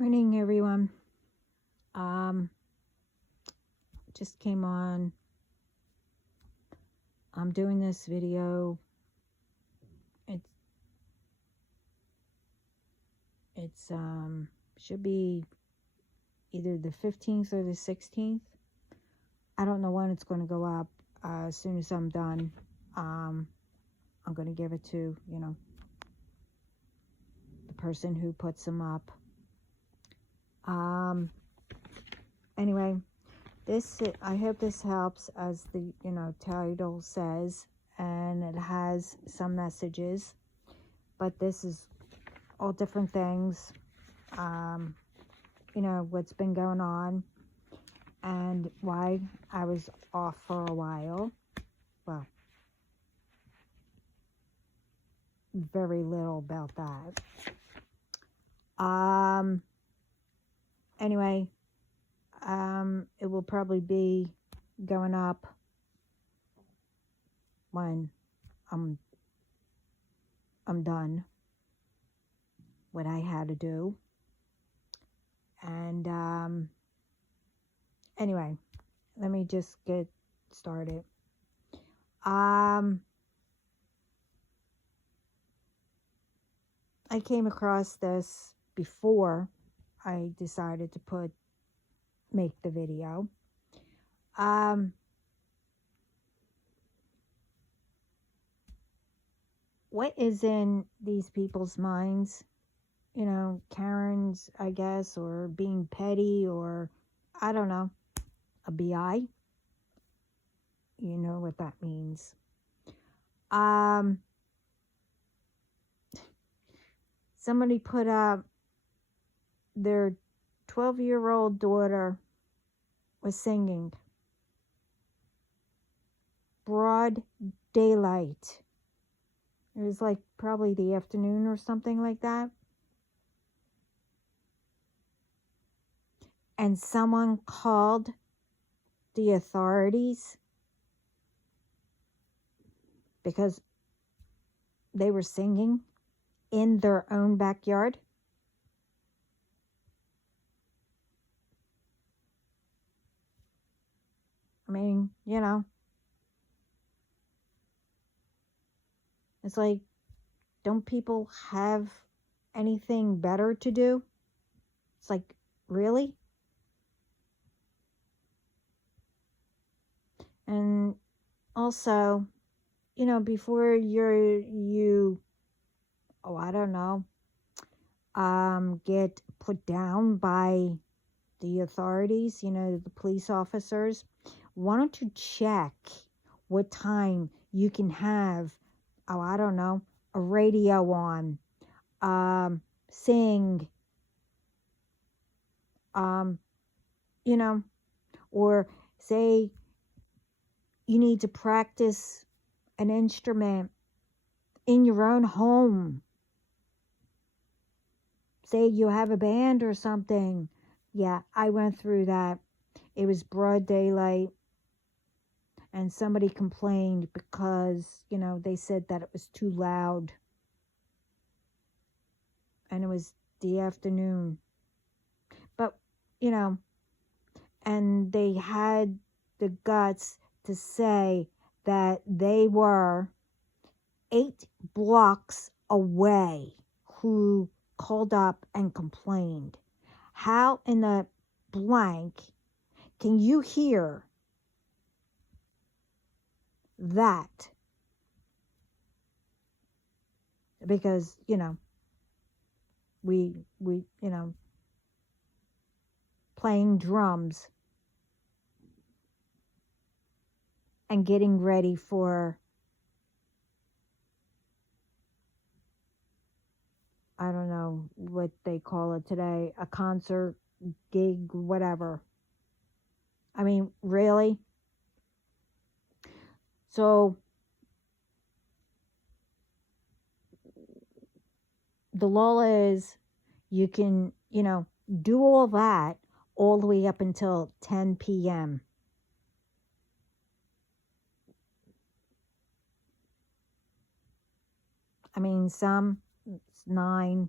Morning, everyone. Um, just came on. I'm doing this video. It's it's should be either the 15th or the 16th. I don't know when it's going to go up. As soon as I'm done, I'm going to give it to the person who puts them up. Anyway, I hope this helps, as the title says, and it has some messages, but this is all different things, what's been going on and why I was off for a while. Well, very little about that. Anyway, it will probably be going up when I'm done what I had to do. And anyway, let me just get started. I came across this before I decided to make the video. What is in these people's minds? Karens, I guess, or being petty, or I don't know, a BI. You know what that means. Somebody put up their 12-year-old daughter was singing broad daylight. It was like probably the afternoon or something like that. And someone called the authorities because they were singing in their own backyard. I mean, it's like, don't people have anything better to do? It's like, really? And also, before I don't know, get put down by the authorities, the police officers, why don't you check what time you can have, I don't know, a radio on, sing, or say you need to practice an instrument in your own home. Say you have a band or something. Yeah, I went through that. It was broad daylight, and somebody complained because, they said that it was too loud. And it was the afternoon. But, and they had the guts to say that they were 8 blocks away who called up and complained. How in the blank can you hear that? Because, we playing drums and getting ready for, I don't know what they call it today, a concert, gig, whatever. I mean, really? So the law is you can, do all that all the way up until 10 p.m. I mean, some it's 9,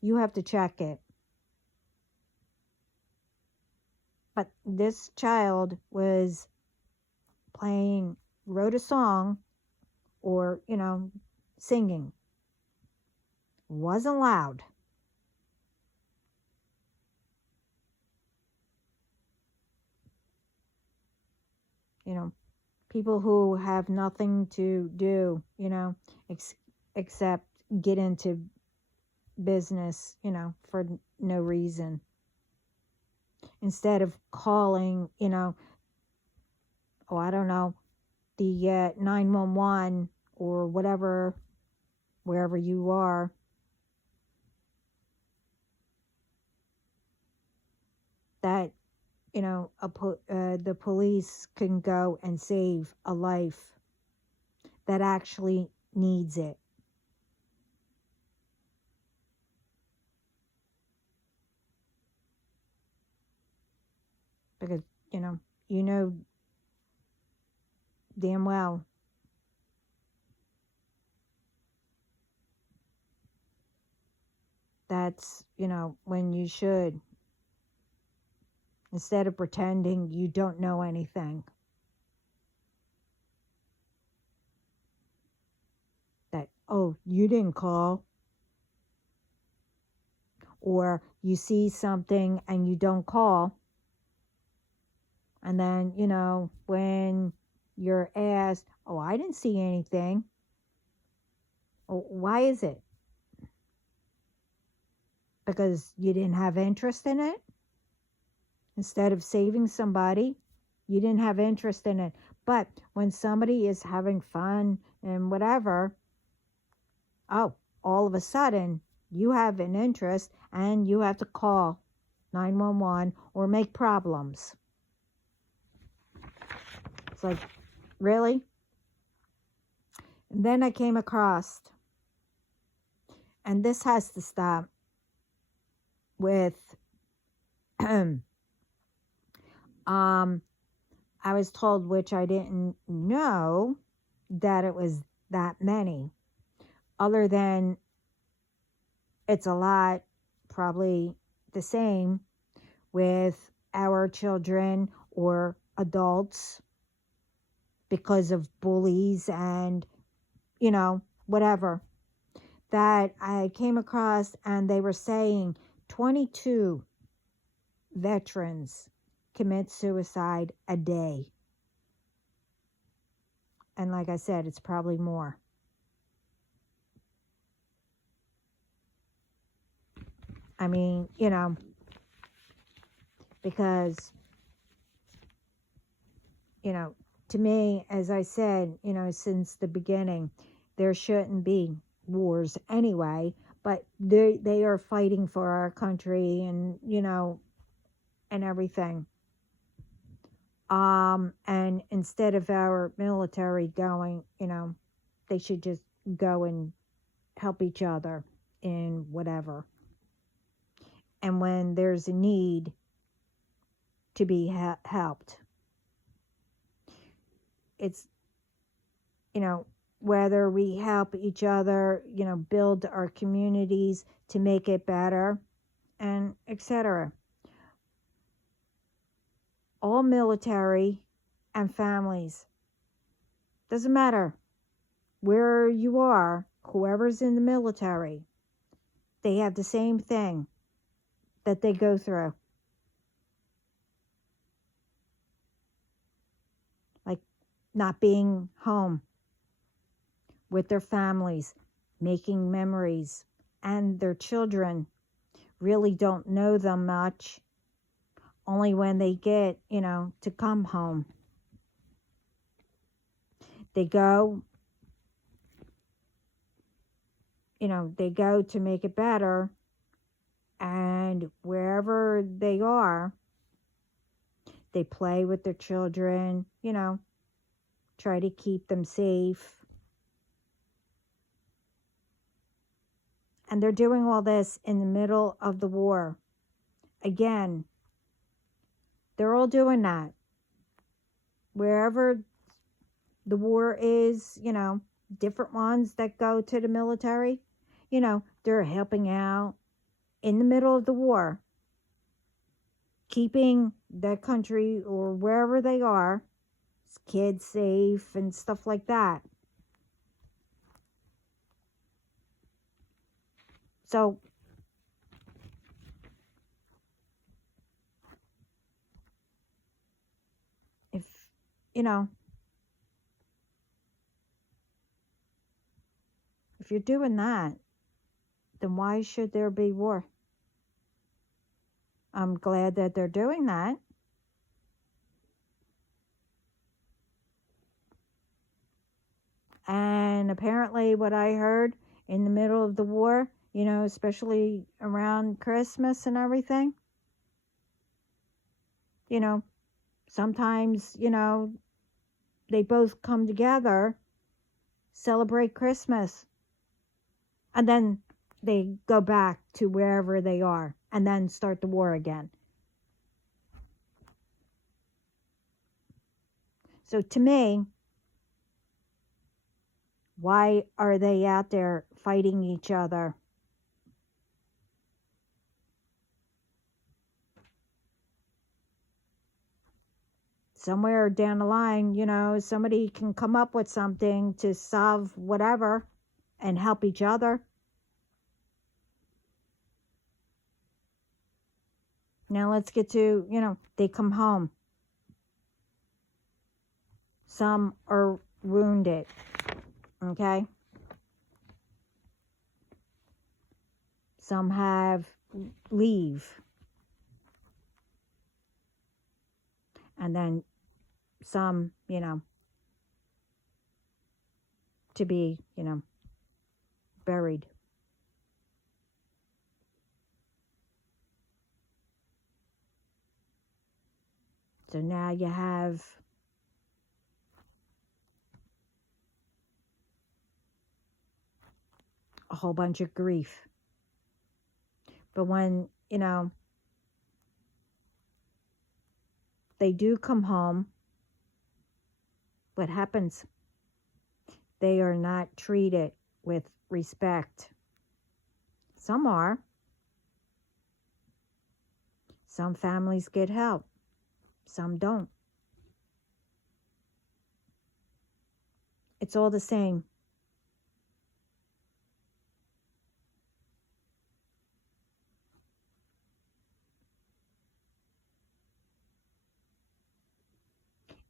you have to check it. But this child wrote a song or, singing. Wasn't loud. People who have nothing to do, except get into business, for no reason. Instead of calling, I don't know, the 911 or whatever, wherever you are. That, the police can go and save a life that actually needs it. Because, you know damn well that's, when you should, instead of pretending you don't know anything, that, oh, you didn't call, or you see something and you don't call, and then, when you're asked, oh, I didn't see anything. Oh, why is it? Because you didn't have interest in it? Instead of saving somebody, you didn't have interest in it. But when somebody is having fun and whatever, oh, all of a sudden you have an interest and you have to call 911 or make problems. It's like, really? And then I came across, and this has to stop, with I was told, which I didn't know, that it was that many. Other than it's a lot, probably the same with our children or adults because of bullies and, whatever. That I came across, and they were saying 22 veterans commit suicide a day. And like I said, it's probably more. I mean, because, to me, as I said, since the beginning, there shouldn't be wars anyway, but they are fighting for our country and, and everything. And instead of our military going, they should just go and help each other in whatever. And when there's a need to be helped, it's, whether we help each other, build our communities to make it better, and etc. All military and families, doesn't matter where you are, whoever's in the military, they have the same thing that they go through. Like not being home with their families, making memories, and their children really don't know them much, only when they get, to come home. They go, they go to make it better, and wherever they are, they play with their children, try to keep them safe. And they're doing all this in the middle of the war. Again, they're all doing that. Wherever the war is, different ones that go to the military, they're helping out in the middle of the war. keeping their country or wherever they are, kids safe and stuff like that. So if, you know, if you're doing that, then why should there be war? I'm glad that they're doing that. And apparently, what I heard in the middle of the war, especially around Christmas and everything, sometimes, they both come together, celebrate Christmas, and then they go back to wherever they are and then start the war again. So to me, why are they out there fighting each other? Somewhere down the line, somebody can come up with something to solve whatever and help each other. Now let's get to, they come home. Some are wounded, okay? Some have leave. And then some, to be, buried. So now you have a whole bunch of grief. But when, they do come home, what happens? They are not treated with respect. Some are. Some families get help. Some don't. It's all the same.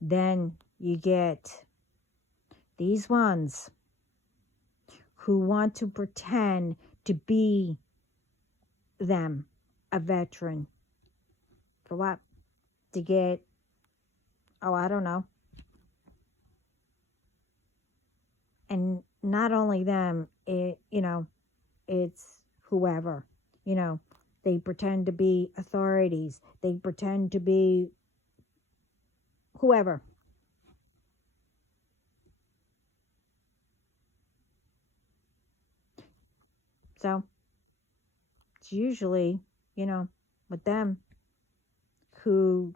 Then you get these ones who want to pretend to be them, a veteran. For what? To get, I don't know. And not only them, it's whoever. They pretend to be authorities. They pretend to be whoever. So it's usually, with them who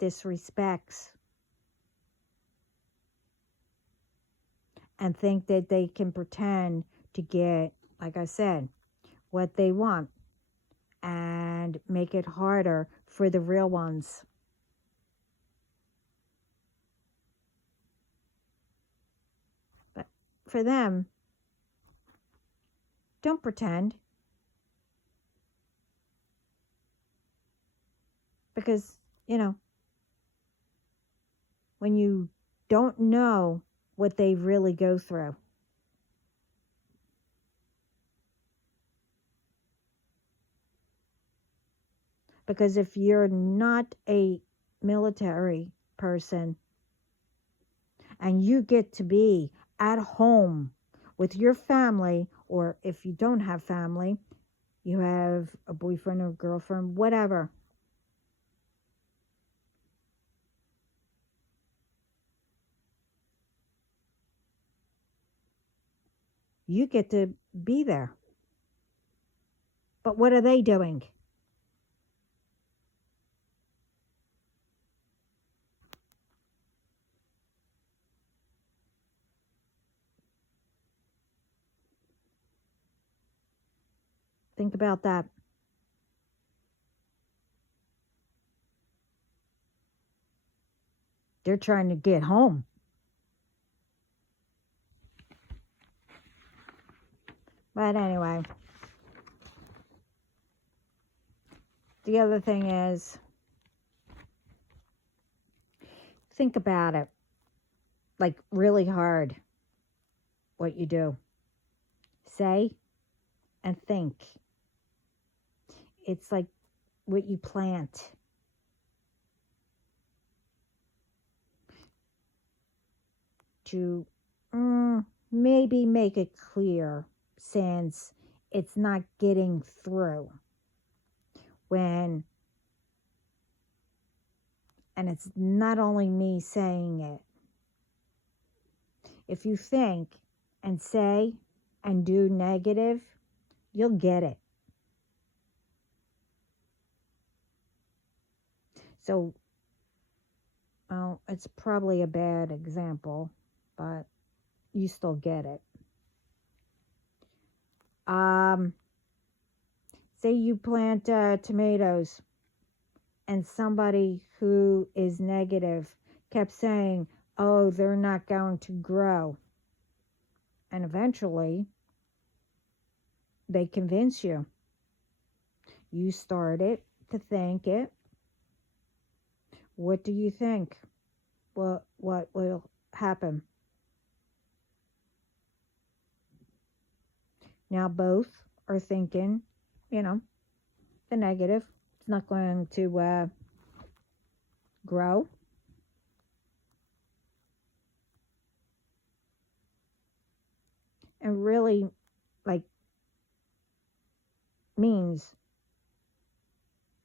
disrespects and think that they can pretend to get, like I said, what they want and make it harder for the real ones. But for them, don't pretend. Because, when you don't know what they really go through, because if you're not a military person and you get to be at home with your family, or if you don't have family, you have a boyfriend or girlfriend, whatever, you get to be there. But what are they doing? Think about that. they're trying to get home. But anyway, the other thing is, think about it, like really hard, what you do. Say and think. It's like what you plant. To maybe make it clear, since it's not getting through when, and it's not only me saying it. If you think and say and do negative, you'll get it. So, well, it's probably a bad example, but you still get it. Say you plant tomatoes, and somebody who is negative kept saying, oh, they're not going to grow. And eventually, they convince you. You started to think it. What do you think? What will happen? Now both are thinking, the negative. It's not going to grow. And really, like, means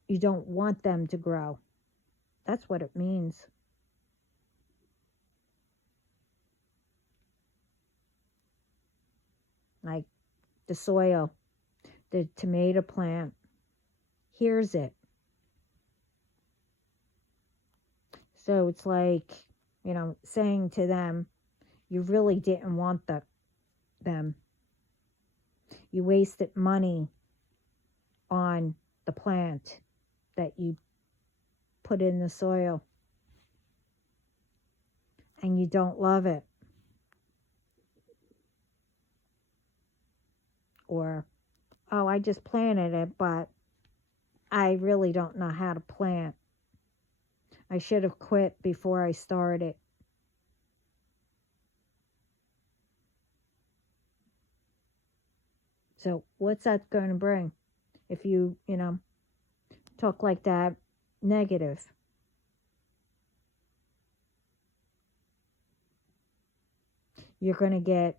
you don't want them to grow. That's what it means. Like the soil, the tomato plant hears it. So it's like, saying to them, you really didn't want them. You wasted money on the plant that you put in the soil, and you don't love it. Or, oh, I just planted it, but I really don't know how to plant. I should have quit before I started. So what's that going to bring if you, talk like that negative? You're going to get,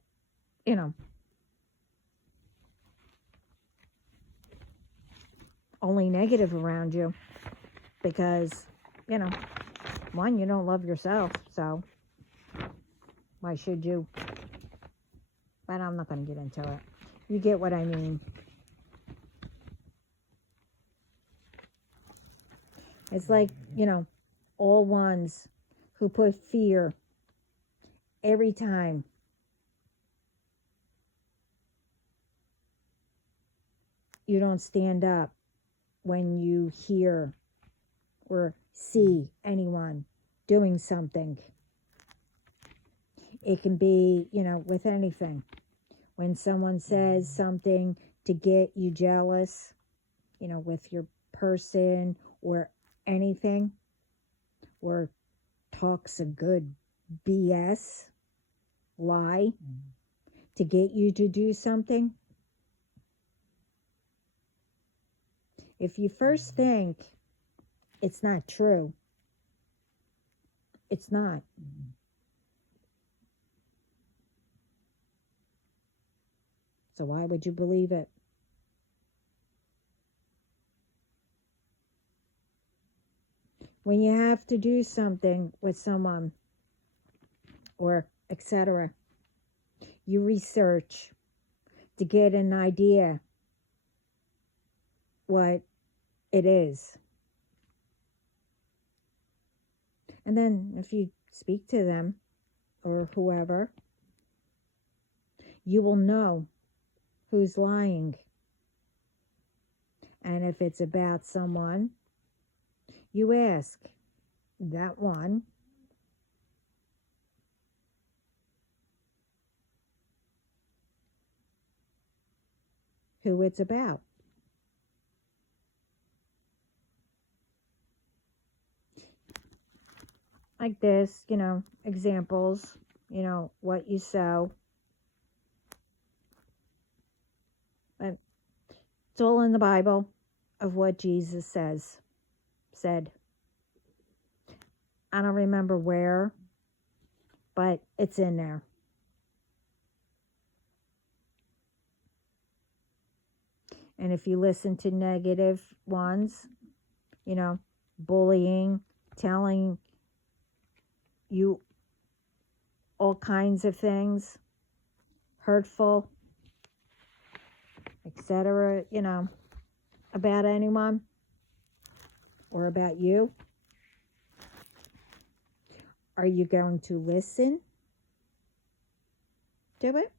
only negative around you because, one, you don't love yourself, so why should you? But I'm not going to get into it. You get what I mean. It's like, all ones who put fear every time. You don't stand up when you hear or see anyone doing something. It can be, with anything. When someone says something to get you jealous, with your person or anything, or talks a good BS, lie, to get you to do something. If you first think it's not true, it's not. So why would you believe it? When you have to do something with someone or etc., you research to get an idea what it is. And then if you speak to them or whoever, you will know who's lying. And if it's about someone, you ask that one, who it's about. Like this, examples, what you sow. But it's all in the Bible of what Jesus said. I don't remember where, but it's in there. And if you listen to negative ones, bullying, telling you all kinds of things, hurtful, etc., about anyone or about you, are you going to listen to it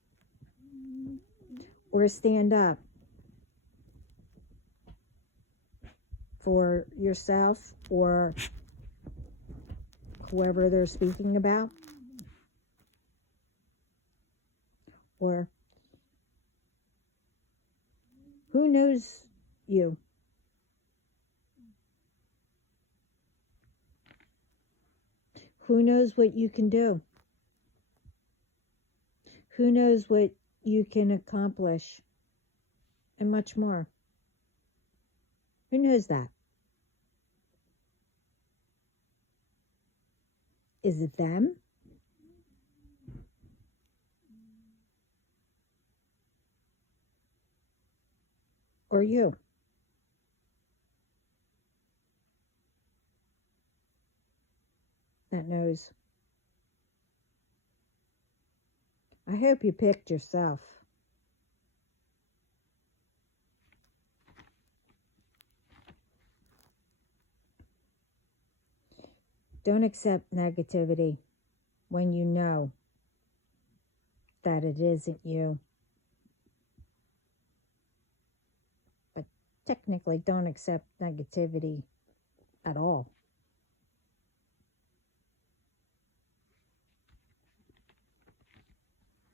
or stand up for yourself or whoever they're speaking about? Or who knows you? Who knows what you can do? Who knows what you can accomplish? And much more. Who knows that? Is it them? Or you? That knows. I hope you picked yourself. Don't accept negativity when you know that it isn't you. But technically, don't accept negativity at all.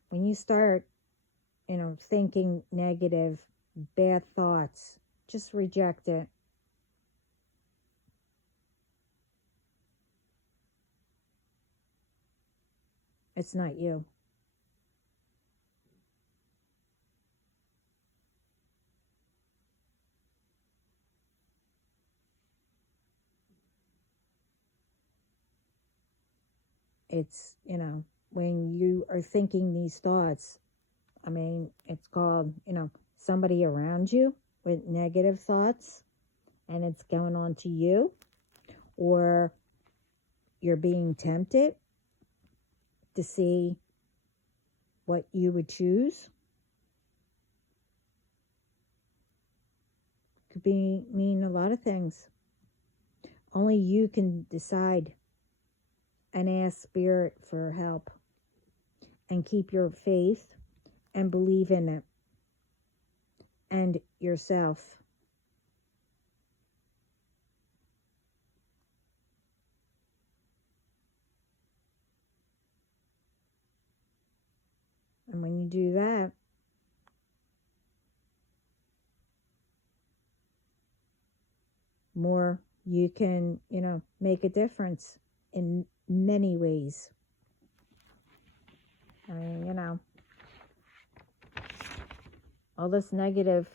When you start, thinking negative, bad thoughts, just reject it. It's not you. It's, when you are thinking these thoughts, it's called, somebody around you with negative thoughts and it's going on to you, or you're being tempted to see what you would choose. Could mean a lot of things. Only you can decide and ask Spirit for help and keep your faith and believe in it and yourself. And when you do that, more you can, make a difference in many ways. All this negative.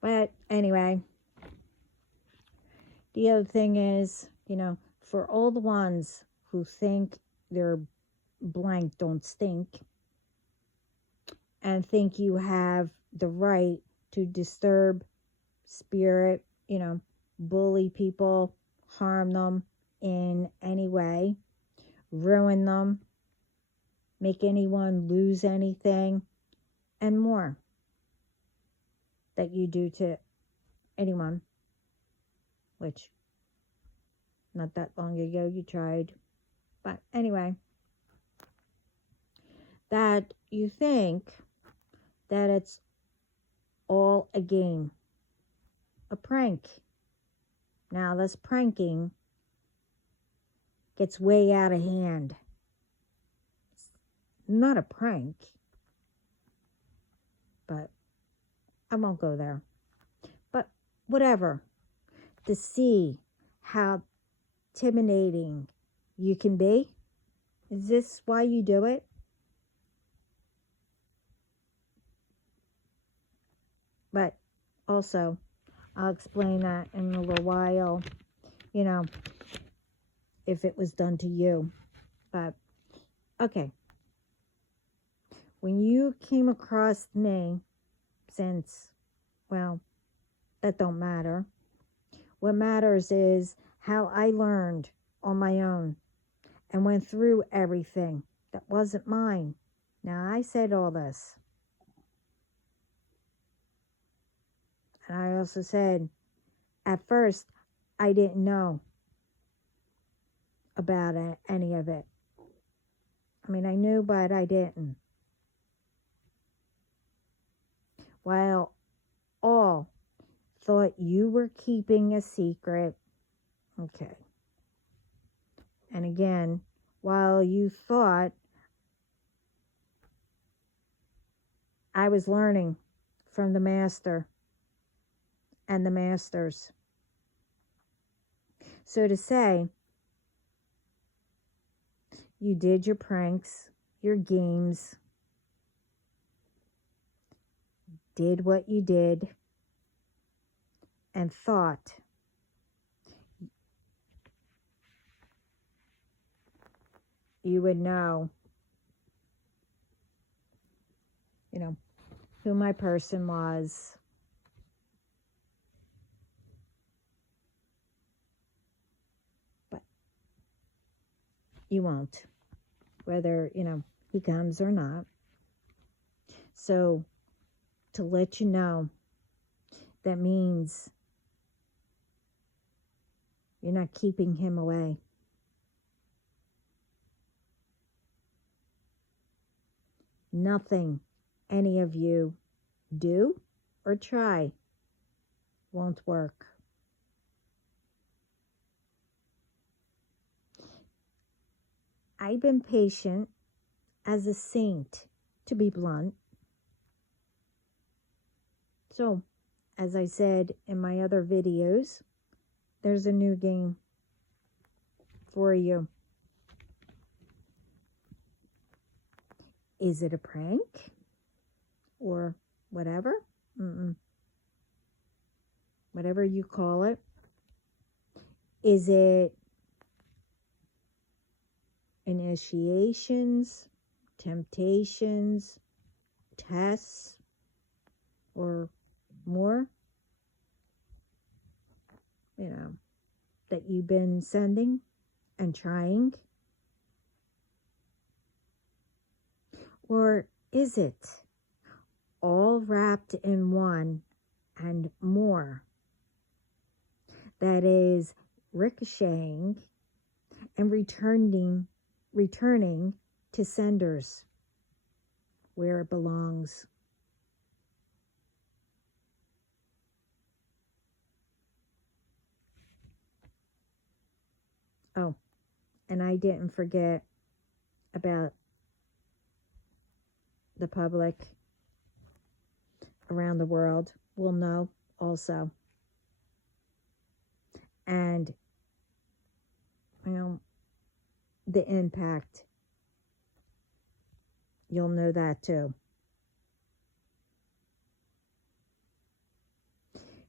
But anyway, the other thing is, for all the ones who think their blank don't stink and think you have the right to disturb spirit, bully people, harm them in any way, ruin them, make anyone lose anything, and more that you do to anyone, which not that long ago you tried. But anyway, that you think that it's all a game, a prank. Now this pranking gets way out of hand. It's not a prank. but I won't go there. But whatever, to see how intimidating you can be. Is this why you do it? But also, I'll explain that in a little while, you know, if it was done to you. But, okay. When you came across me, since, well, that don't matter. What matters is how I learned on my own and went through everything that wasn't mine. Now, I said all this. And I also said, at first, I didn't know about any of it. I mean, I knew, but I didn't. While all thought you were keeping a secret. Okay. And again, while you thought I was learning from the master and the masters. So to say, you did your pranks, your games, did what you did, and thought you would know, who my person was. But you won't, whether, he comes or not. So to let you know, that means you're not keeping him away. Nothing any of you do or try won't work. I've been patient as a saint, to be blunt. So, as I said in my other videos, there's a new game for you. Is it a prank? Or whatever? Whatever you call it. Is it initiations, temptations, tests, or more? That you've been sending and trying? Or is it all wrapped in one and more that is ricocheting and returning to senders where it belongs? Oh, and I didn't forget about the public around the world will know also. And, the impact, you'll know that too.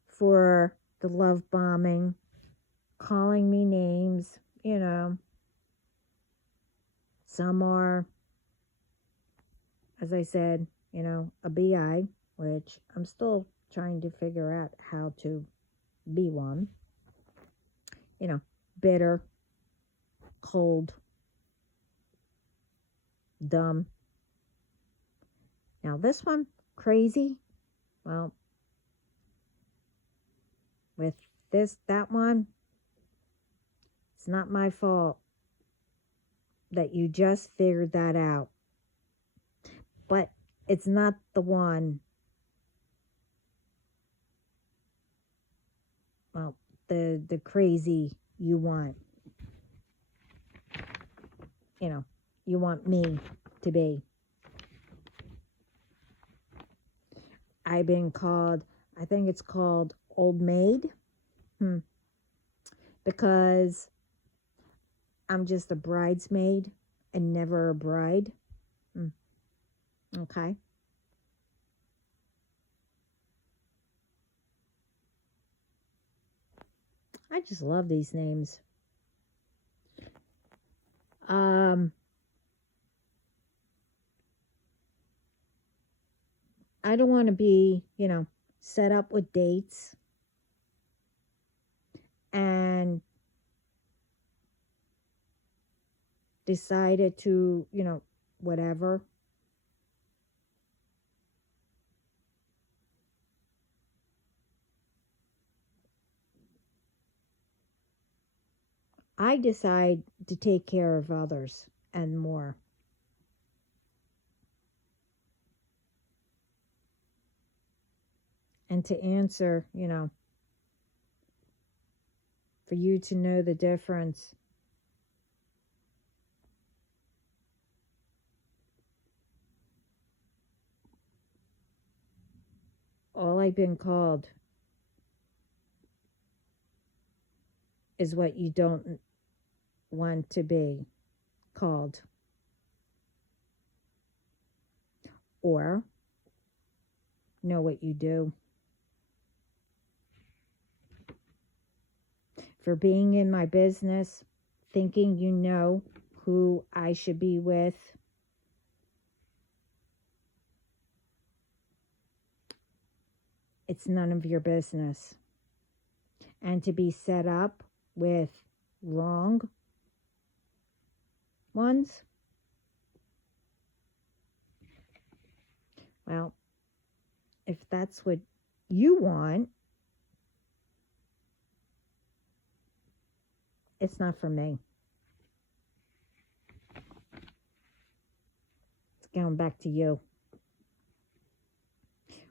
For the love bombing, calling me names, some are, as I said, a BI, which I'm still trying to figure out how to be one. Bitter, cold, dumb. Now this one, crazy. Well, with that one, it's not my fault that you just figured that out. But it's not the one, well, the crazy you want. You want me to be. I've been called, I think it's called old maid, because I'm just a bridesmaid and never a bride. Okay. I just love these names. I don't want to be, set up with dates and decided to, whatever. I decide to take care of others and more. And to answer, for you to know the difference. All I've been called is what you don't want to be called. Or know what you do. For being in my business, thinking you know who I should be with. It's none of your business. And to be set up with wrong ones, well, if that's what you want, it's not for me. It's going back to you.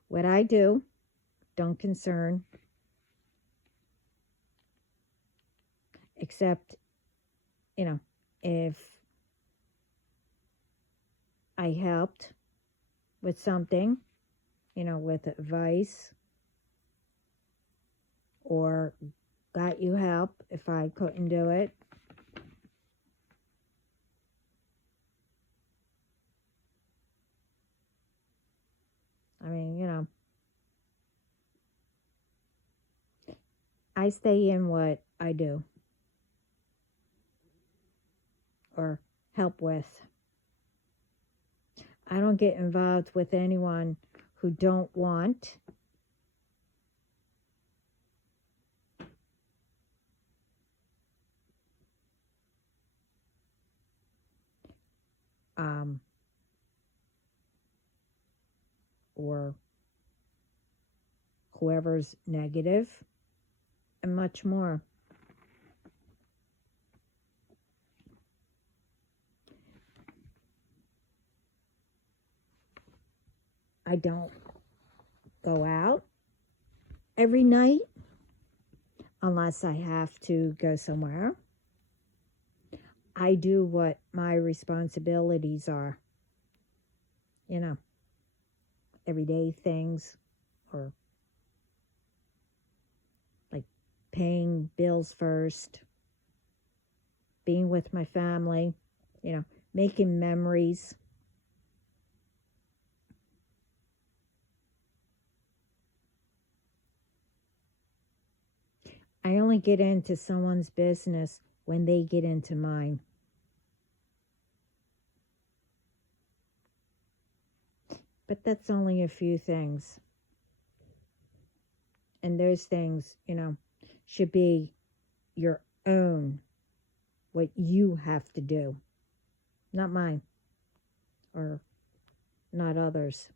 What I do don't concern, except, if I helped with something, with advice, or got you help if I couldn't do it. I mean, I stay in what I do or help with. I don't get involved with anyone who don't want or whoever's negative, and much more. I don't go out every night unless I have to go somewhere. I do what my responsibilities are. Everyday things, or like paying bills first, being with my family, making memories. I only get into someone's business when they get into mine. But that's only a few things. And those things, should be your own, what you have to do, not mine or not others.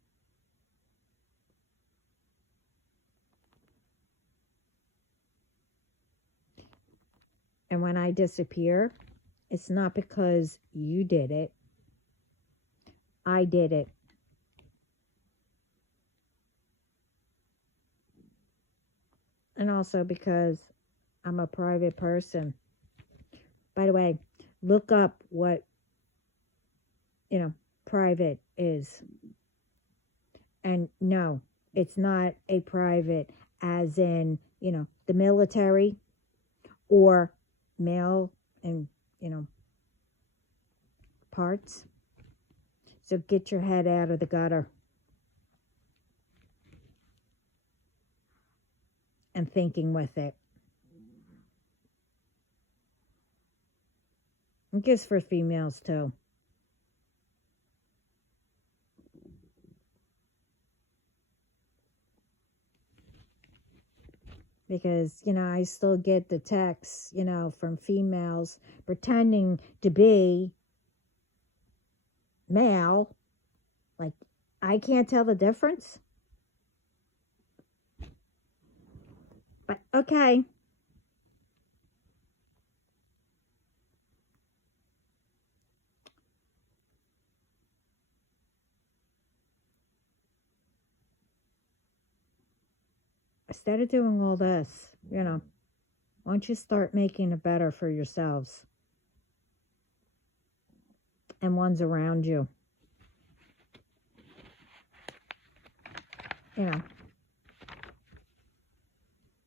And when I disappear, it's not because you did it. I did it. And also because I'm a private person. By the way, look up what, private is. And no, It's not a private as in, the military or male and, parts. So get your head out of the gutter and thinking with it. It goes for females too. Because, I still get the texts, from females pretending to be male. Like, I can't tell the difference. But, okay. Instead of doing all this, why don't you start making it better for yourselves and ones around you?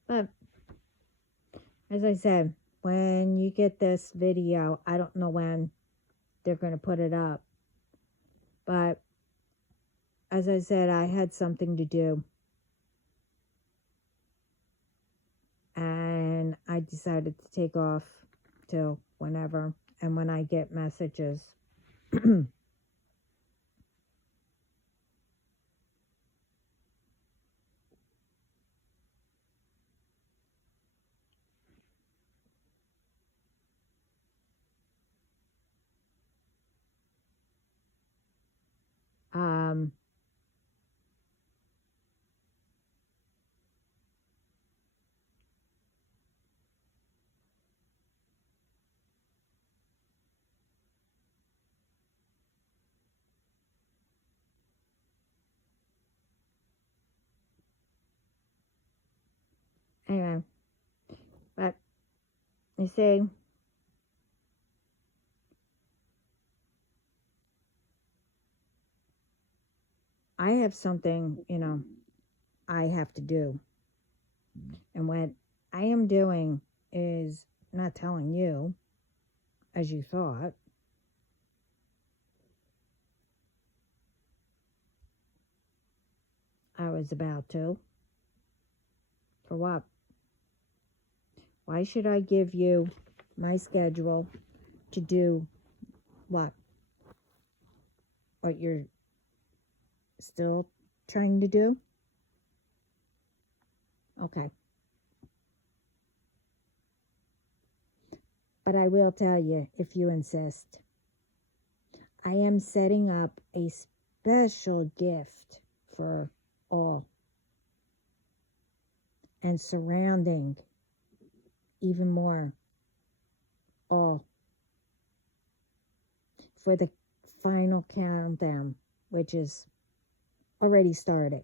But as I said, when you get this video, I don't know when they're going to put it up. But as I said, I had something to do. And I decided to take off till whenever. And when I get messages. Anyway, but you see, I have something, I have to do. And what I am doing is not telling you, as you thought. I was about to. For what? Why should I give you my schedule to do what? What you're still trying to do? Okay. But I will tell you, if you insist, I am setting up a special gift for all. And surrounding even more all for the final countdown, which is already started.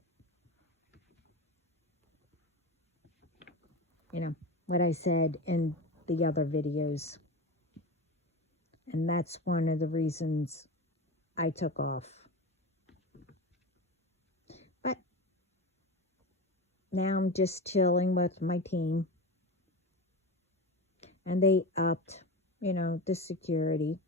What I said in the other videos. And that's one of the reasons I took off. But now I'm just chilling with my team. And they upped, the security.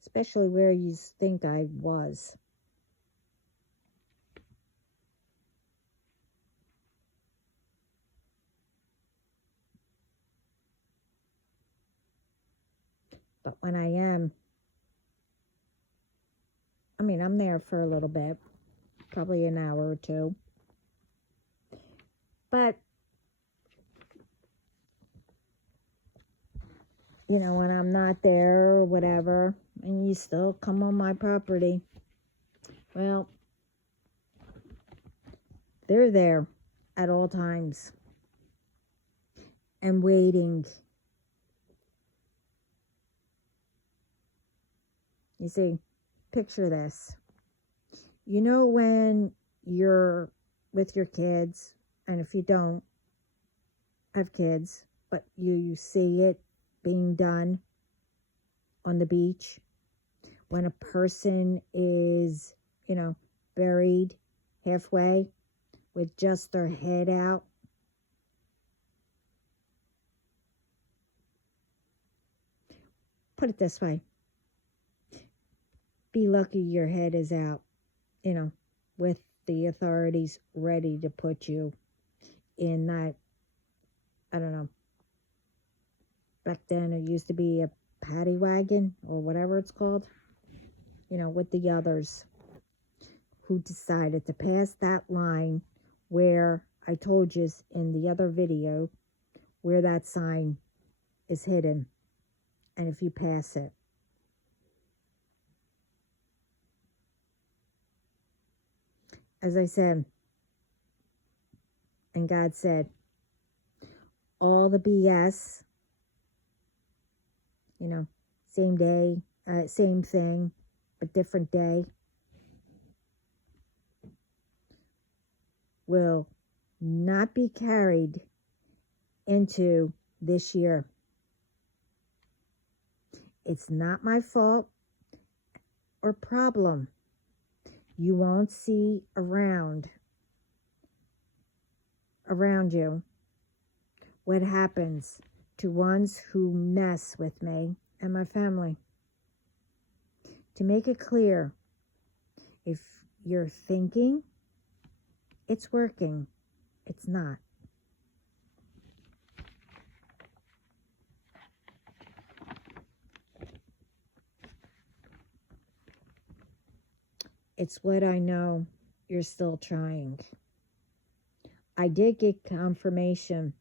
Especially where you think I was. But when I am, I'm there for a little bit, probably an hour or two. But, when I'm not there or whatever, and you still come on my property, well, they're there at all times and waiting. You see, picture this. When you're with your kids, and if you don't have kids, but you see it being done on the beach, when a person is, buried halfway with just their head out. Put it this way. Be lucky your head is out, with the authorities ready to put you in that, I don't know. Back then it used to be a paddy wagon or whatever it's called, with the others who decided to pass that line where I told you in the other video where that sign is hidden. And if you pass it, as I said, and God said, all the BS, same day, same thing, but different day, will not be carried into this year. It's not my fault or problem. You won't see around you what happens to ones who mess with me and my family. To make it clear, if you're thinking it's working, it's not. It's what I know you're still trying. I did get confirmation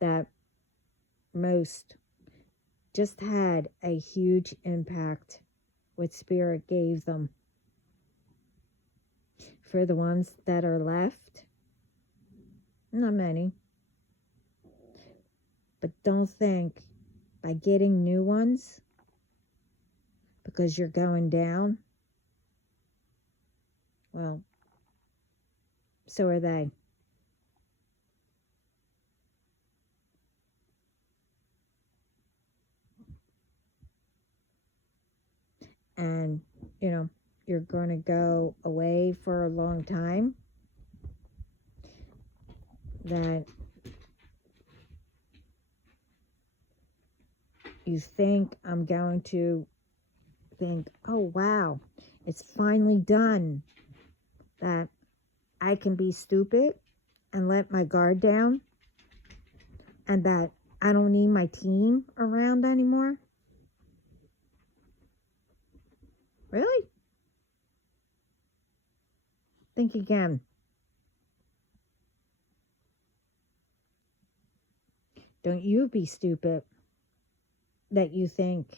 that most just had a huge impact what Spirit gave them. For the ones that are left, not many. But don't think by getting new ones, because you're going down, well, so are they. And, you're going to go away for a long time. That you think I'm going to think, oh, wow, it's finally done. That I can be stupid and let my guard down. And that I don't need my team around anymore. Really? Think again. Don't you be stupid that you think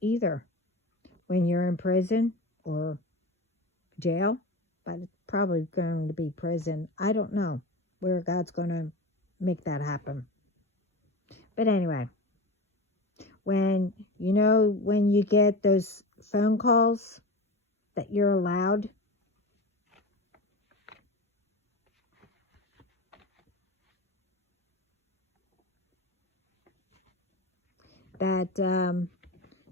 either when you're in prison or jail, but it's probably going to be prison. I don't know where God's going to make that happen. But anyway, when you get those phone calls that you're allowed, that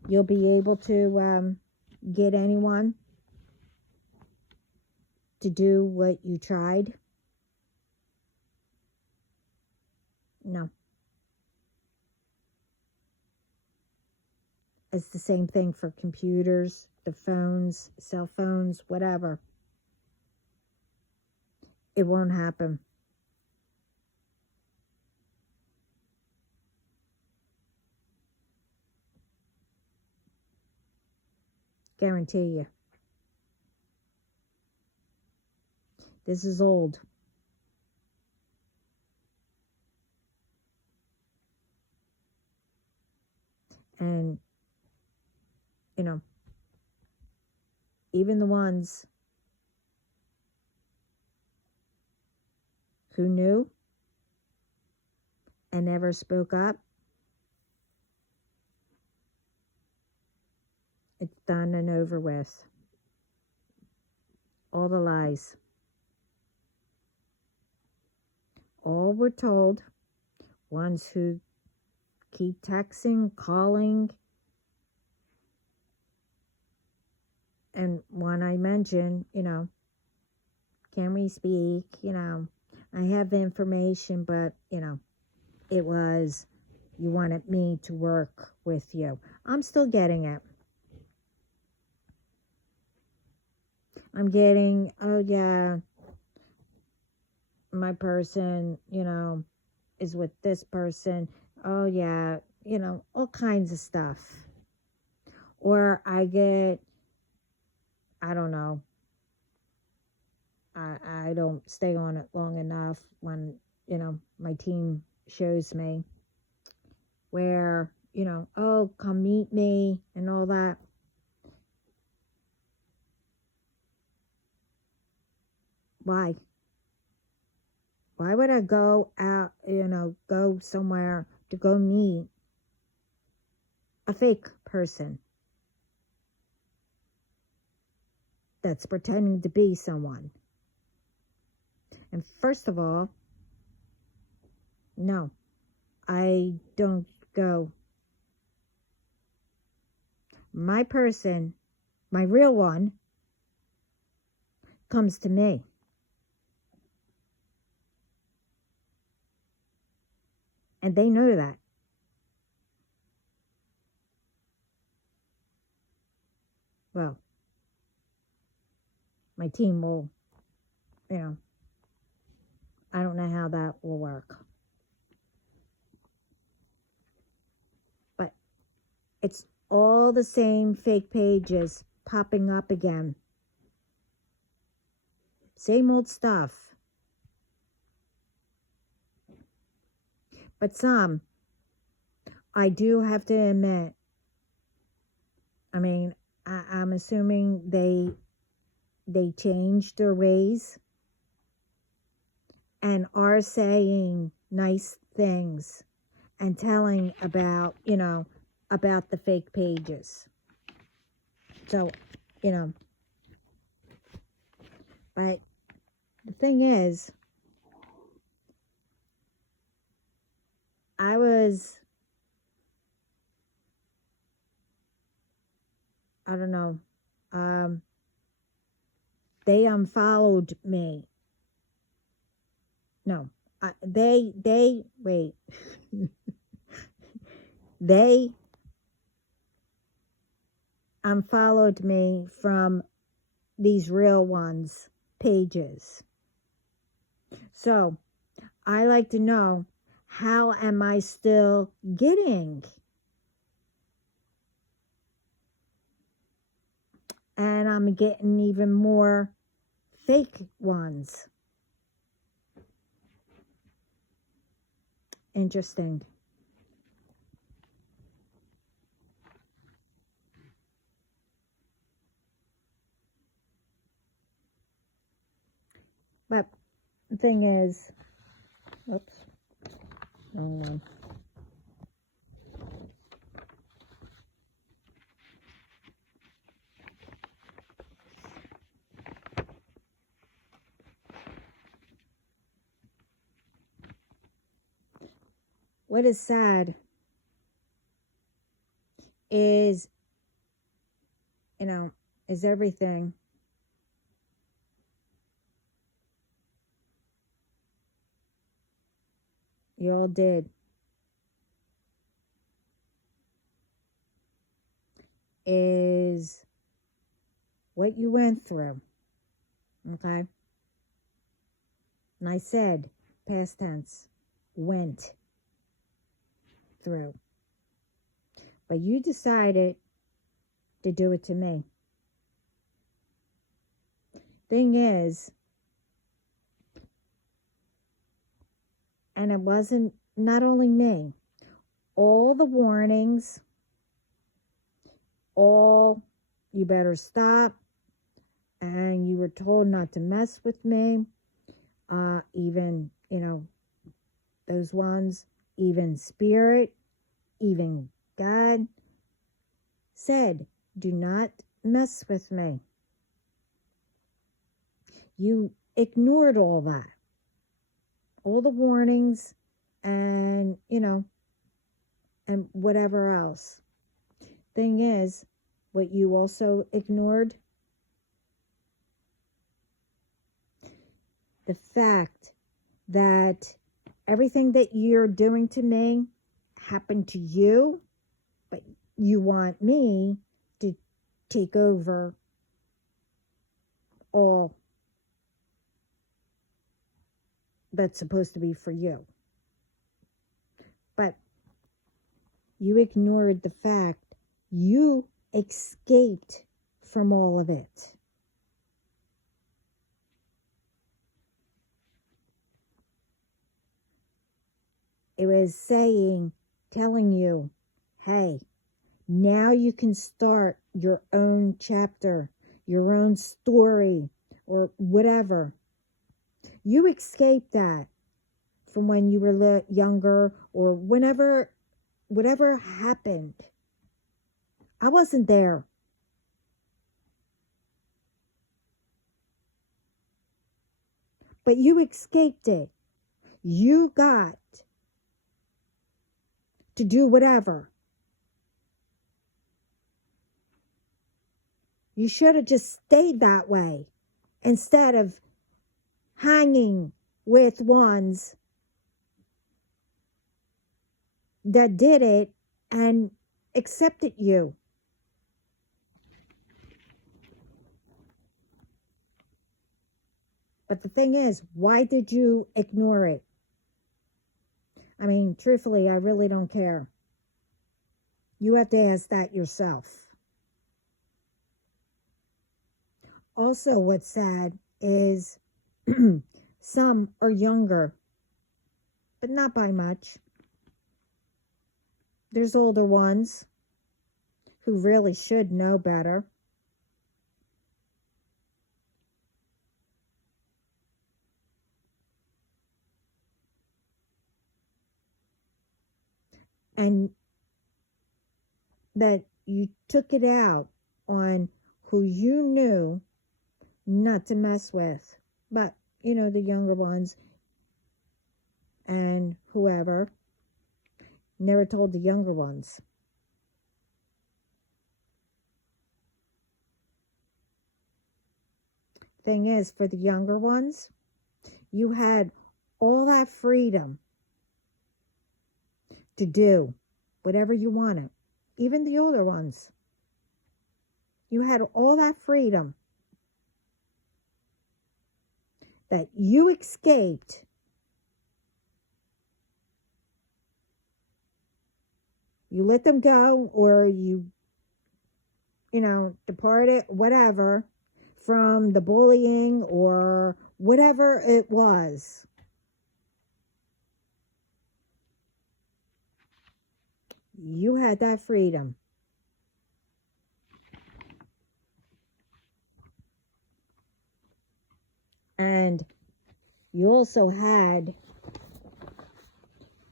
you'll be able to get anyone to do what you tried. No. It's the same thing for computers, the phones, cell phones, whatever. It won't happen. Guarantee you. This is old. And, even the ones who knew and never spoke up, it's done and over with. All the lies. All were told, ones who keep texting, calling. And when I mentioned, can we speak? I have information, but, it was, you wanted me to work with you. I'm still getting it. I'm getting, oh yeah, my person, is with this person. Oh yeah, all kinds of stuff. Or I get, I don't know, I don't stay on it long enough when, my team shows me where, oh, come meet me and all that. Why? Why would I go out, go somewhere to go meet a fake person that's pretending to be someone? And first of all, no, I don't go. My person, my real one, comes to me. And they know that. Well, my team will, I don't know how that will work. But it's all the same fake pages popping up again. Same old stuff. But some, I do have to admit, I'm assuming they changed their ways and are saying nice things and telling about, about the fake pages. So, but the thing is, I don't know, they unfollowed me. No, wait. They unfollowed me from these real ones pages. So I like to know, how am I still getting? And I'm getting even more fake ones. Interesting. But the thing is, oops, wrong one. What is sad is, is everything. You all did. Is what you went through. Okay? And I said, past tense, went through. But you decided to do it to me. Thing is, and it wasn't not only me, all the warnings, all, you better stop, and you were told not to mess with me, even, those ones, even Spirit, even God said, do not mess with me. You ignored all that, all the warnings, and and whatever else. Thing is, what you also ignored, the fact that everything that you're doing to me happened to you, but you want me to take over all that's supposed to be for you. But you ignored the fact you escaped from all of it. It was telling you, hey, now you can start your own chapter, your own story, or whatever. You escaped that from when you were younger, or whatever happened. I wasn't there. But you escaped it. You got to do whatever. You should have just stayed that way instead of hanging with ones that did it and accepted you. But the thing is, why did you ignore it? I mean, truthfully, I really don't care. You have to ask that yourself. Also, what's sad is some are younger, but not by much. There's older ones who really should know better. And that you took it out on who you knew not to mess with. But, the younger ones and whoever never told the younger ones. Thing is, for the younger ones, you had all that freedom to do whatever you wanted. Even the older ones. You had all that freedom that you escaped. You let them go, or you departed, whatever, from the bullying or whatever it was. You had that freedom. And you also had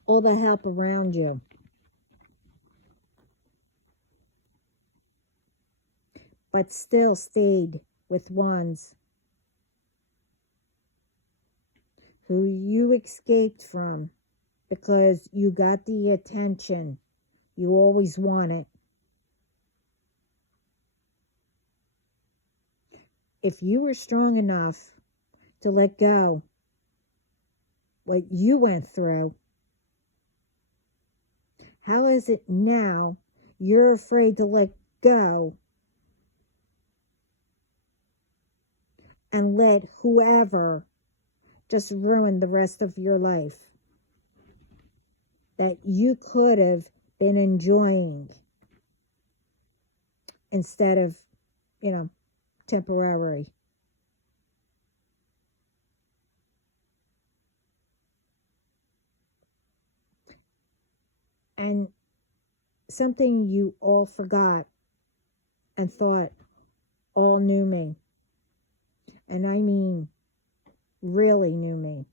all the help around you. But still stayed with ones who you escaped from because you got the attention you always wanted. If you were strong enough to let go what you went through, how is it now you're afraid to let go and let whoever just ruin the rest of your life that you could have been enjoying instead of, temporary? And something you all forgot and thought all knew me. And I mean, really knew me.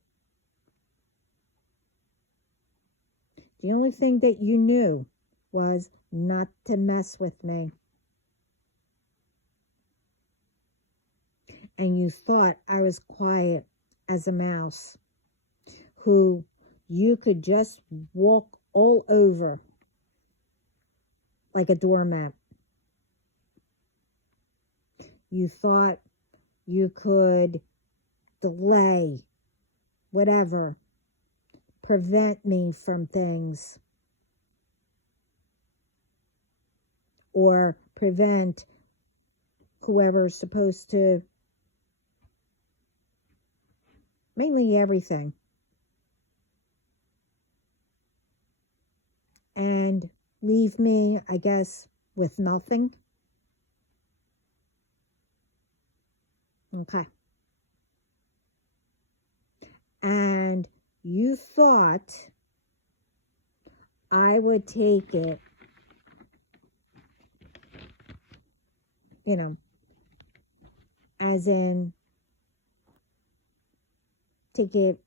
The only thing that you knew was not to mess with me. And you thought I was quiet as a mouse, who you could just walk all over like a doormat. You thought you could delay, whatever, prevent me from things, or prevent whoever's supposed to, mainly everything. And leave me, I guess, with nothing. Okay. And you thought I would take it, as in take it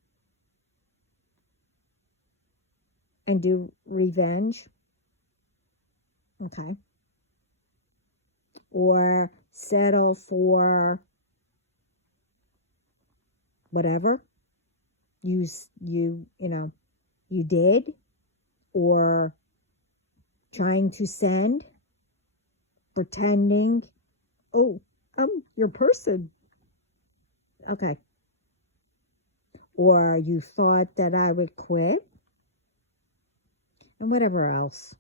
and do revenge. Okay. Or settle for whatever you did, or trying to send, pretending, oh, I'm your person. Okay. Or you thought that I would quit, and whatever else.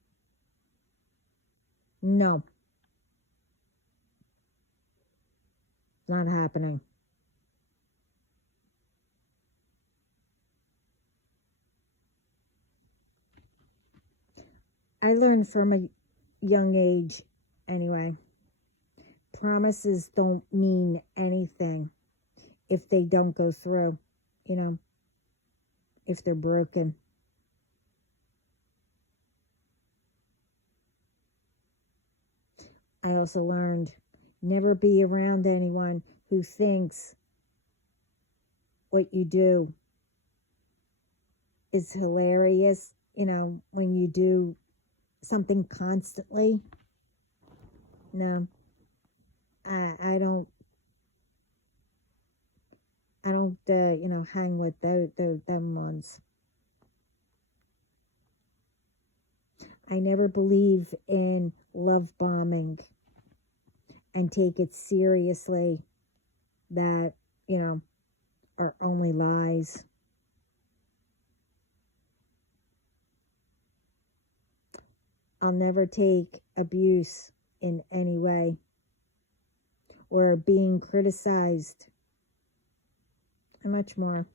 No, not happening. I learned from a young age, anyway, promises don't mean anything if they don't go through, if they're broken. I also learned never be around anyone who thinks what you do is hilarious, when you do something constantly. No, I don't hang with them ones. I never believe in love bombing and take it seriously, that are only lies. I'll never take abuse in any way, or being criticized, and much more.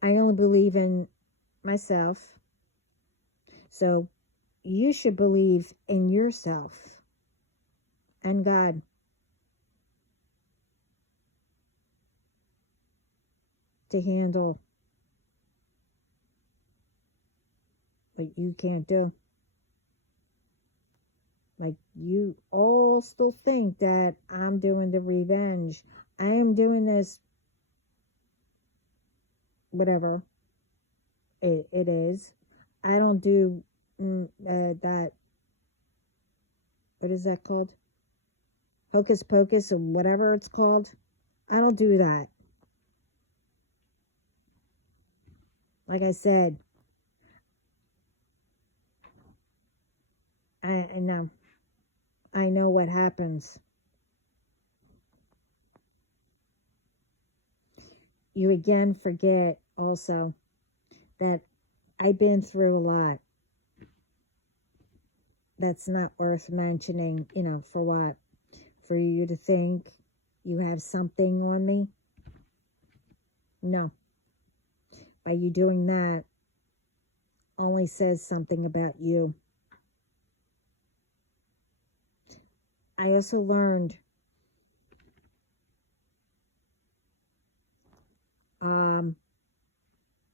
I only believe in myself. So you should believe in yourself and God. To handle what you can't do. Like, you all still think that I'm doing the revenge. I am doing this, whatever it is. I don't do that. What is that called? Hocus pocus, or whatever it's called. I don't do that. Like I said, I know. I know what happens. You again forget also that I've been through a lot. That's not worth mentioning, for what? For you to think you have something on me? No. By you doing that only says something about you. I also learned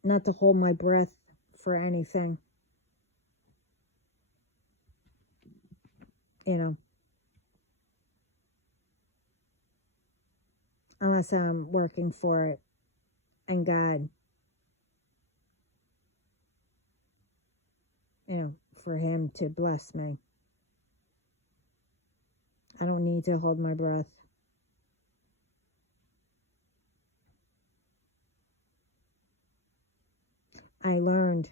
not to hold my breath for anything. Unless I'm working for it and God, for Him to bless me. I don't need to hold my breath. I learned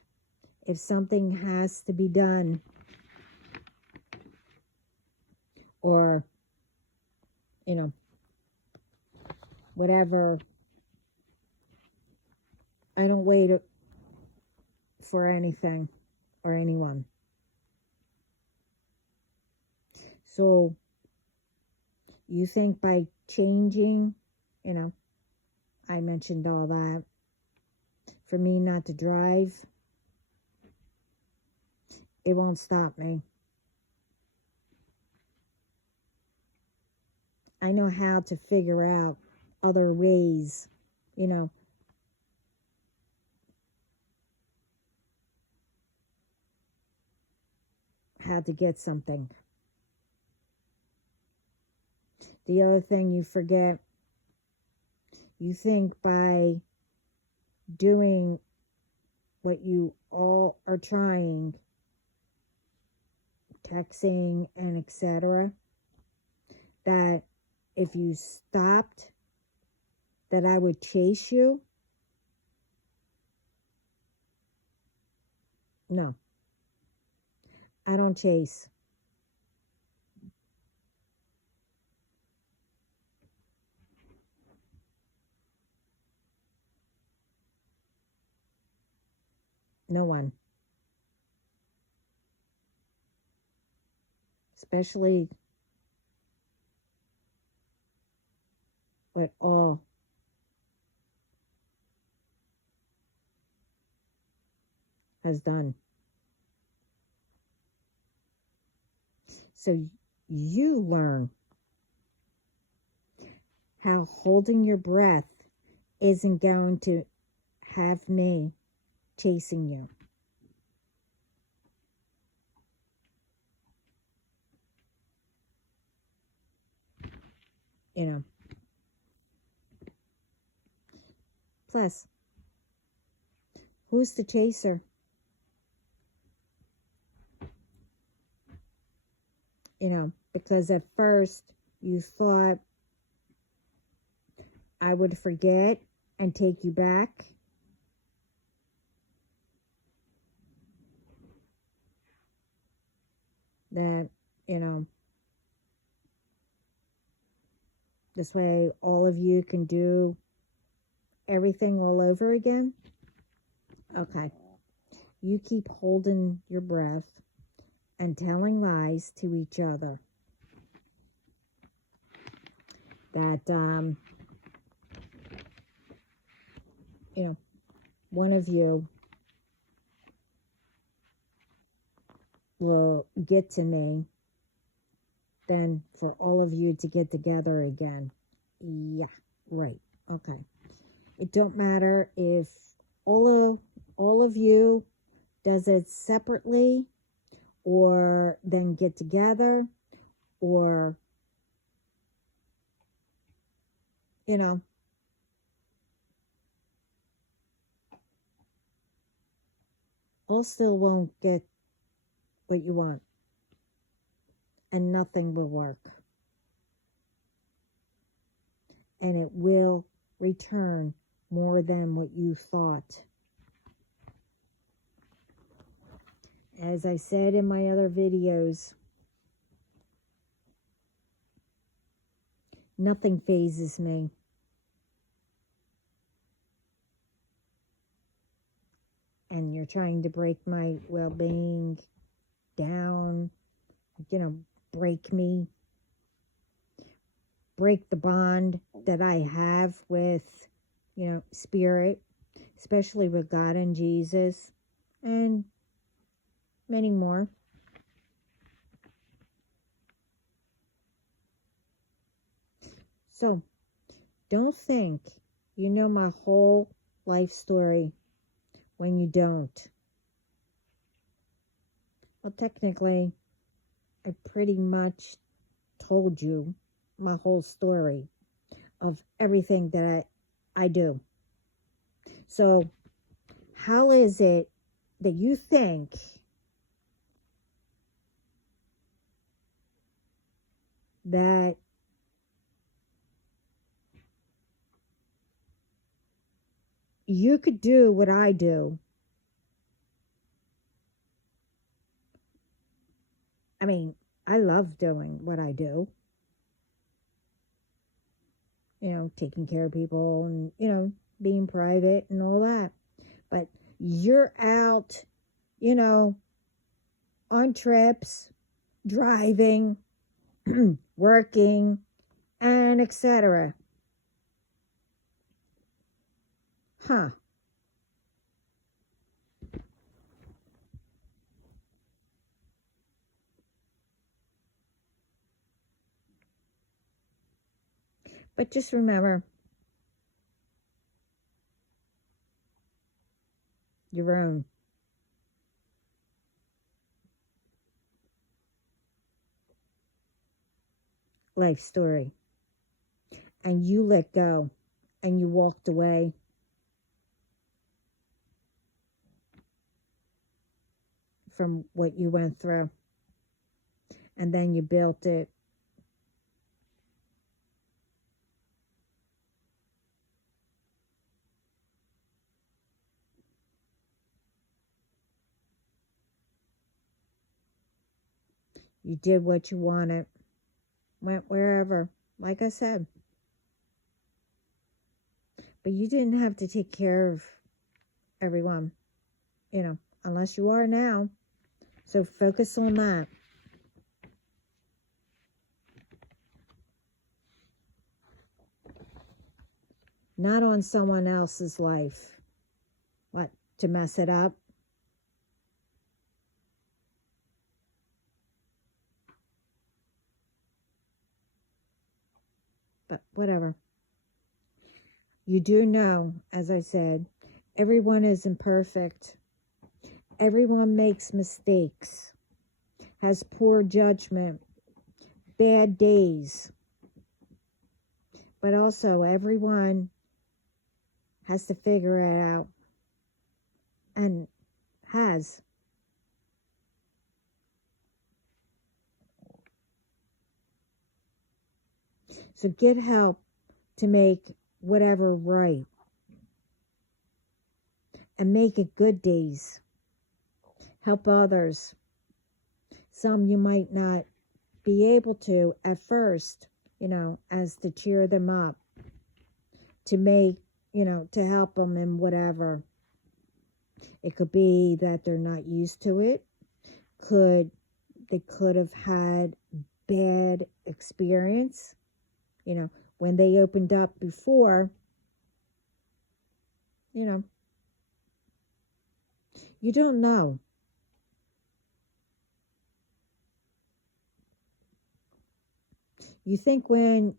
if something has to be done, or, whatever, I don't wait for anything or anyone. So you think by changing, I mentioned all that, for me not to drive, it won't stop me. I know how to figure out other ways, how to get something. The other thing you forget, you think by doing what you all are trying, texting and etc., that if you stopped, that I would chase you. No, I don't chase. No one. Especially what all has done. So you learn how holding your breath isn't going to have me chasing you. Plus, who's the chaser? Because at first you thought I would forget and take you back. That, this way all of you can do everything all over again. Okay. You keep holding your breath and telling lies to each other. That, one of you will get to me, then for all of you to get together again. Yeah, right. Okay. It don't matter if all of you does it separately, or then get together, or all still won't get what you want, and nothing will work, and it will return more than what you thought. As I said in my other videos, nothing phases me. And you're trying to break my well-being down, break me, break the bond that I have with, spirit, especially with God and Jesus, and many more. So, don't think you know my whole life story when you don't. Well, technically, I pretty much told you my whole story of everything that I do. So, how is it that you think that you could do what I do I mean, I love doing what I do, taking care of people and, being private and all that. But you're out, you know, on trips, driving, working, and etc. Huh. But just remember your own life story. And you let go and you walked away from what you went through. And then you built it. You did what you wanted. Went wherever. Like I said. But you didn't have to take care of everyone, unless you are now. So focus on that. Not on someone else's life. What? To mess it up? But whatever. You do know, as I said, everyone is imperfect. Everyone makes mistakes, has poor judgment, bad days. But also, everyone has to figure it out and has. So get help to make whatever right. And make it good days. Help others. Some you might not be able to at first, as to cheer them up. To make, to help them in whatever. It could be that they're not used to it. They could have had bad experience, when they opened up before, you don't know. You think when,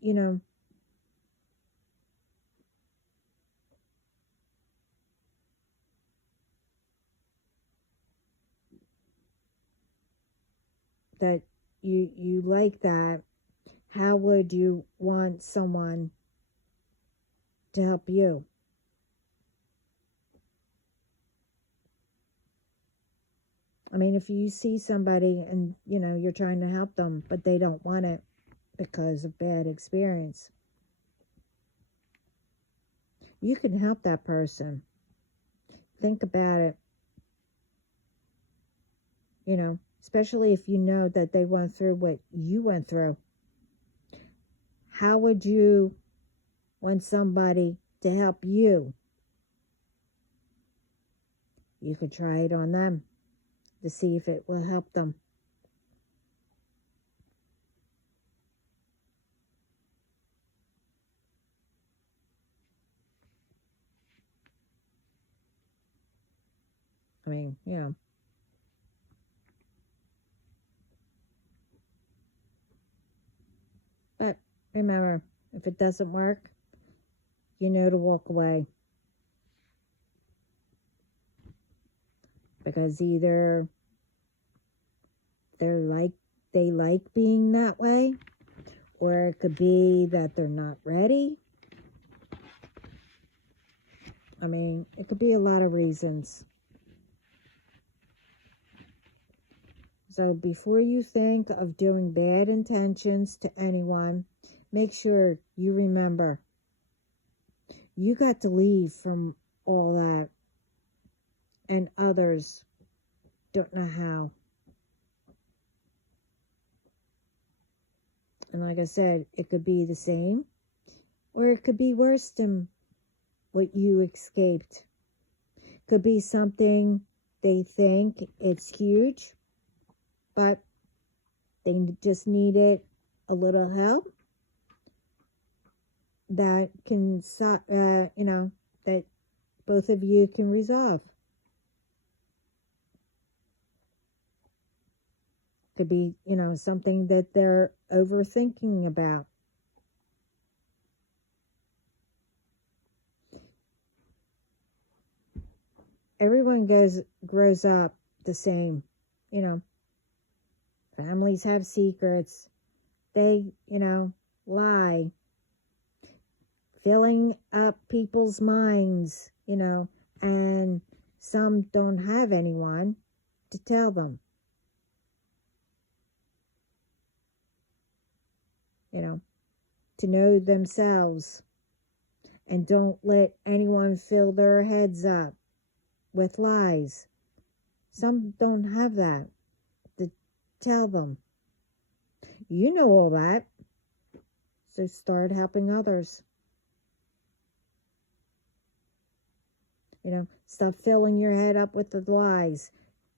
that you like that, how would you want someone to help you? I mean, if you see somebody and, you're trying to help them, but they don't want it because of bad experience, you can help that person. Think about it, especially if you know that they went through what you went through. How would you want somebody to help you? You could try it on them to see if it will help them. I mean, But remember, if it doesn't work, you know to walk away. Because either they like being that way, or it could be that they're not ready. I mean, it could be a lot of reasons. So before you think of doing bad intentions to anyone, make sure you remember you got to leave from all that, and others don't know how. And like I said, it could be the same or it could be worse than what you escaped. Could be something they think it's huge, but they just needed a little help that can, that both of you can resolve. Could be, something that they're overthinking about. Everyone grows up the same, Families have secrets. They, lie, filling up people's minds, and some don't have anyone to tell them, to know themselves, and don't let anyone fill their heads up with lies. Some don't have that to tell them. You know all that, so start helping others. Stop filling your head up with the lies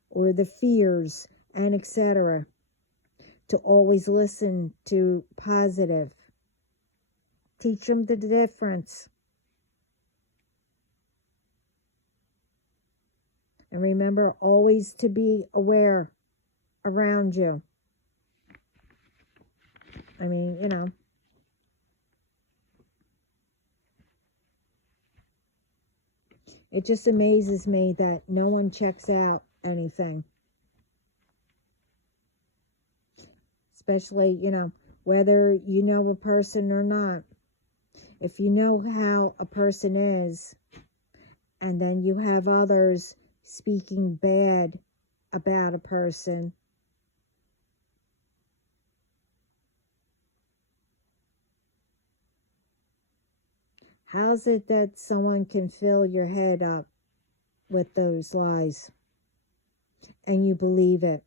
or the fears and etc. To always listen to positive. Teach them the difference. And remember always to be aware around you. It just amazes me that no one checks out anything. Especially, whether you know a person or not. If you know how a person is, and then you have others speaking bad about a person, how's it that someone can fill your head up with those lies and you believe it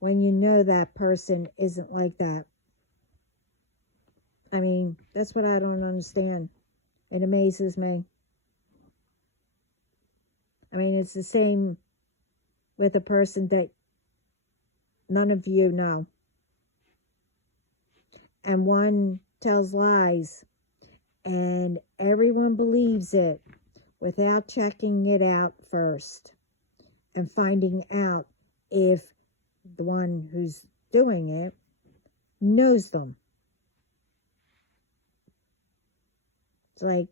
when you know that person isn't like that? That's what I don't understand. It amazes me. It's the same with a person that none of you know. And one tells lies and everyone believes it without checking it out first and finding out if the one who's doing it knows them. It's like,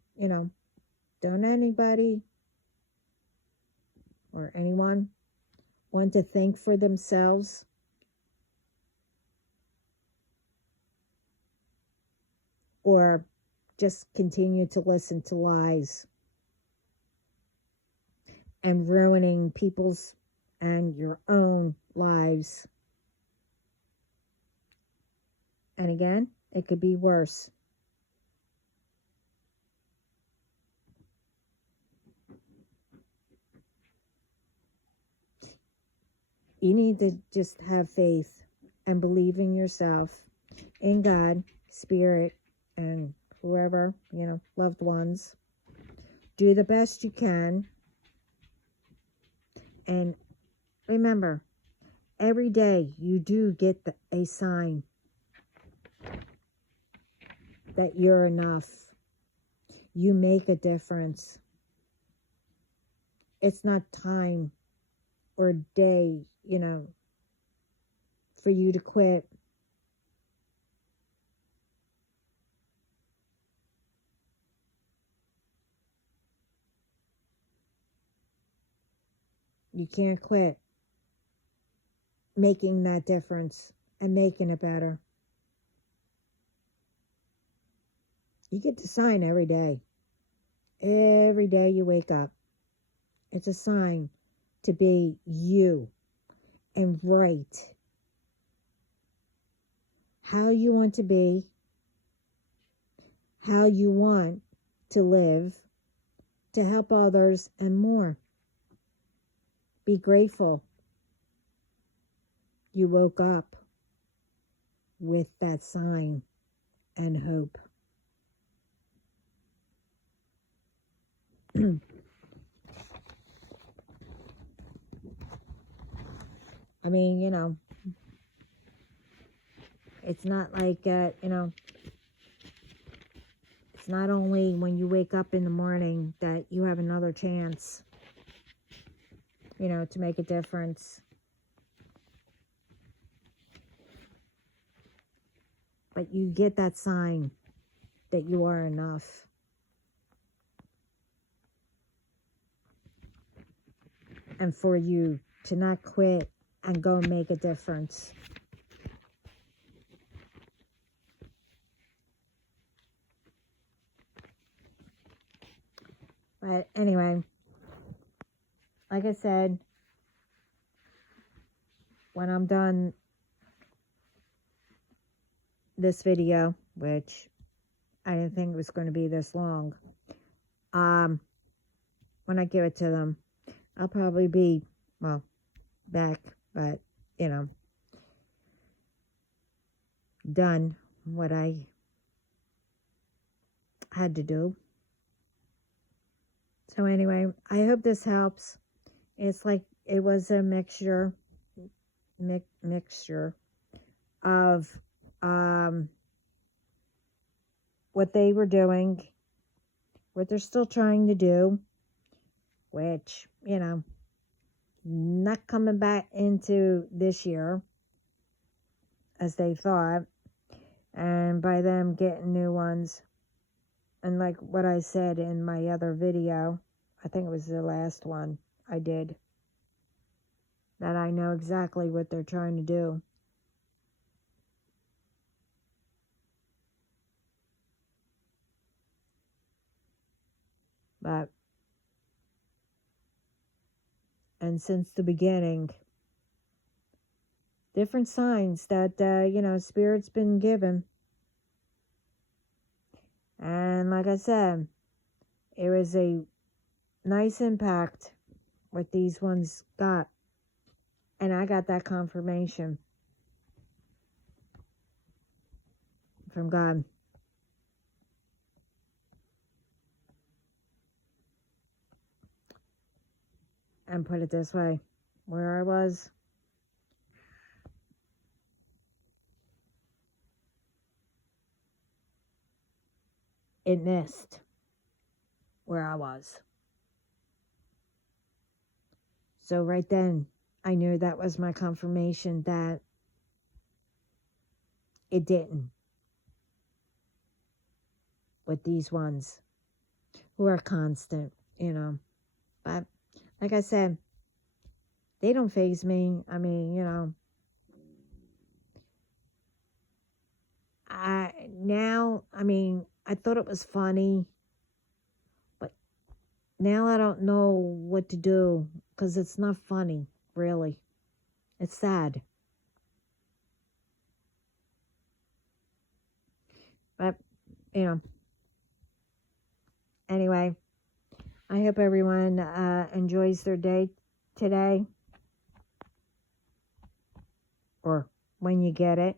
don't anybody or anyone want to think for themselves? Or just continue to listen to lies and ruining people's and your own lives? And again, it could be worse. You need to just have faith and believe in yourself, in God, Spirit, and whoever, loved ones. Do the best you can. And remember, every day you do get a sign that you're enough. You make a difference. It's not time or day, for you to quit. You can't quit making that difference and making it better. You get the sign every day. Every day you wake up. It's a sign to be you and right. How you want to be, how you want to live, to help others and more. Be grateful you woke up. with that sign and hope. I mean, it's not like, it's not only when you wake up in the morning that you have another chance, to make a difference. But you get that sign that you are enough. And for you to not quit and go make a difference. But anyway, like I said, when I'm done this video, which I didn't think it was going to be this long, when I give it to them, I'll probably be, well, back, but, done what I had to do. So anyway, I hope this helps. It's like it was a mixture of what they were doing, what they're still trying to do, which, not coming back into this year as they thought, and by them getting new ones. And like what I said in my other video, I think it was the last one I did, that I know exactly what they're trying to do. But, and since the beginning, different signs that, Spirit's been given. And like I said, it was a nice impact what these ones got. And I got that confirmation from God. And put it this way, where I was, it missed where I was. So right then, I knew that was my confirmation that it didn't with these ones who are constant, But like I said, they don't faze me. I mean, I thought it was funny, but now I don't know what to do because it's not funny, really. It's sad. But, anyway, I hope everyone enjoys their day today, or when you get it,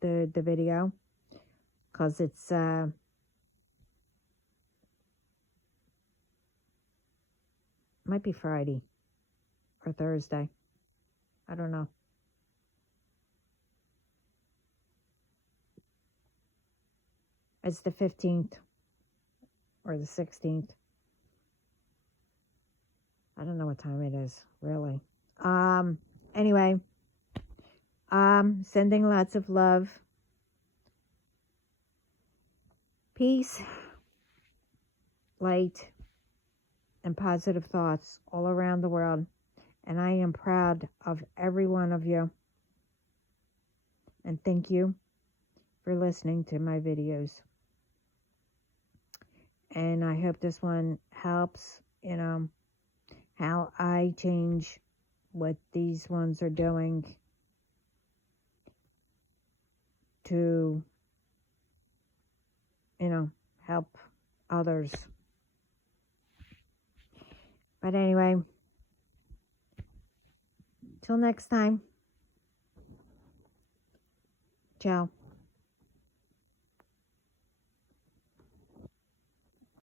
the video, because it's might be Friday or Thursday. I don't know. It's the 15th or the 16th. I don't know what time it is, really. Anyway, sending lots of love, peace, light, and positive thoughts all around the world. And I am proud of every one of you. And thank you for listening to my videos. And I hope this one helps, how I change what these ones are doing to, help others. But anyway, till next time. Ciao.